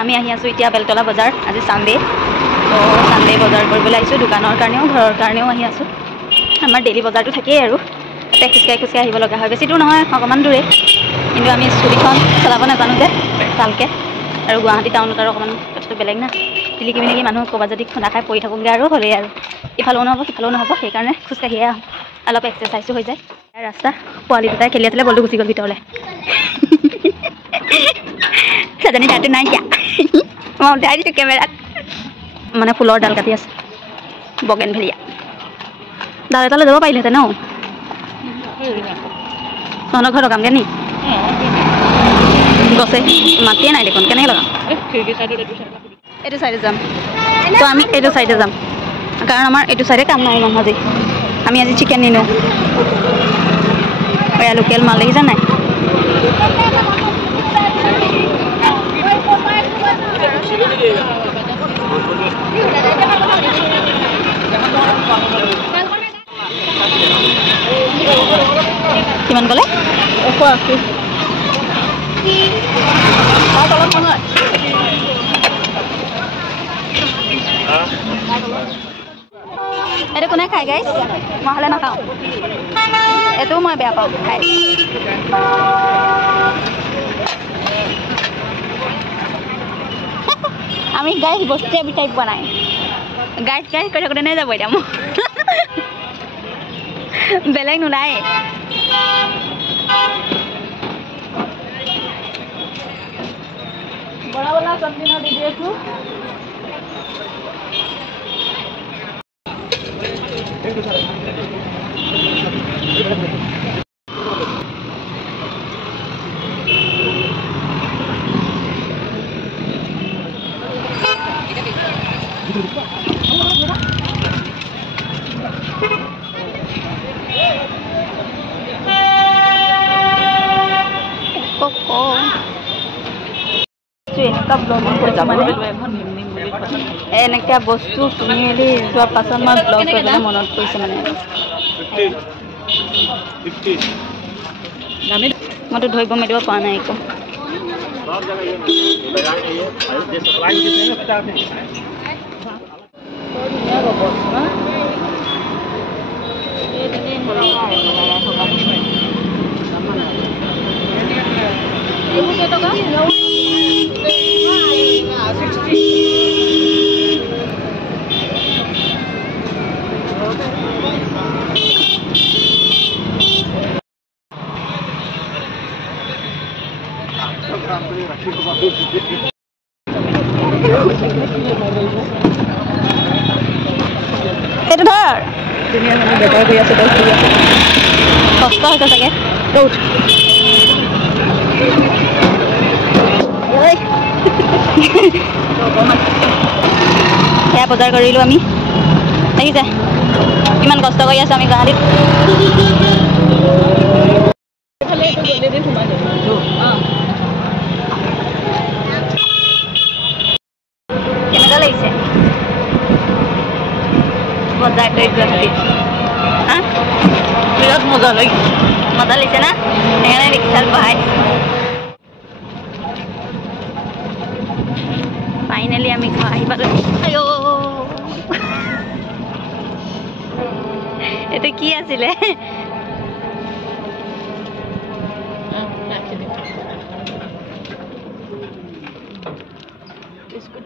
আমি আহি আছোঁ এতিয়া বেলতলা বজাৰ আজি সানডে তো সানডে বজাৰ কৰিবলৈ আহিছোঁ দোকানৰ কাৰণেও ঘৰৰ কাৰণেও আহি আছোঁ আমাৰ ডেইলি বজাৰটো থাকেই আৰু তাতে খোজকাঢ়ি আহিব লগা হয় বেছি দূৰ নহয় অকণমান দূৰে কিন্তু আমি স্কুটিখন চলাব নাজানো যে ভালকৈ আৰু গুৱাহাটী টাউনত আৰু অকণমান কথাটো বেলেগ না তিলিকি মিলিকি মানুহ ক'ৰবাত যদি খুন্দা খাই পৰি থাকোঁগৈ আৰু হ'লেই আৰু ইফালেও নহ'ব সিফালেও নহ'ব সেইকাৰণে খোজকাঢ়িয়ে আহোঁ অলপ এক্সাৰচাইজো হৈ যায় ৰাস্তা পোৱালি দুটাই খেলি আছিলে বলটো গুচি গ'ল ভিতৰলৈ চাজানি তাতে নাইকিয়া মই উঠাই দিছোঁ কেমেৰাত মানে ফুলৰ ডাল কাটি আছে বগেনভেলিয়া ডাল এটালৈ যাব পাৰিলেহেঁতেন ন তহঁতৰ ঘৰত লগামগৈ নি গছে মাতিয়ে নাই দেখোন কেনেকৈ লগাম এইটো চাইডে যাম তো আমি এইটো চাইডে যাম কাৰণ আমাৰ এইটো চাইডে কাম নাই মানুহ আজি আমি আজি চিকেন নিনো এয়া লোকেল মাল দেখিছা নাই কিমান ক'লে 180 এইটো কোনে খাই গাইছ মই হ'লে নাখাওঁ এইটোও মই বেয়া পাওঁ খাই আমি গাইছ বস্তুৱে বিচাৰি পোৱা নাই গাইছ গাইছ কৈ থাকোঁতে নাই যাব এতিয়া মোৰ বেলেগ নোলাই বৰাবলা চব্জি ন দি দিছোঁ এনেকুৱা বস্তু কিনি মেলি যোৱাৰ পাছত মই ব্লগ কৰিবলৈ মনত পৰিছে মানে মইতো ধৰিব মেলিব পৰা নাই একো এইটো ধৰ ধুনীয়া মানে বেপাৰ কৰি আছে কষ্ট হৈছে চাগে সেয়া বজাৰ কৰিলোঁ আমি দেখিছে ইমান কষ্ট কৰি আছোঁ আমি গুৱাহাটীত কেনেকুৱা লাগিছে বজাৰ কৰি গুৱাহাটীত বিৰাট মজা লাগিছে মজা লাগিছে না সেইকাৰণে ৰিক্সাত বহাই ফাইনেলি আমি ঘৰ আহি পালোঁ এইটো কি আছিলে বিস্কুট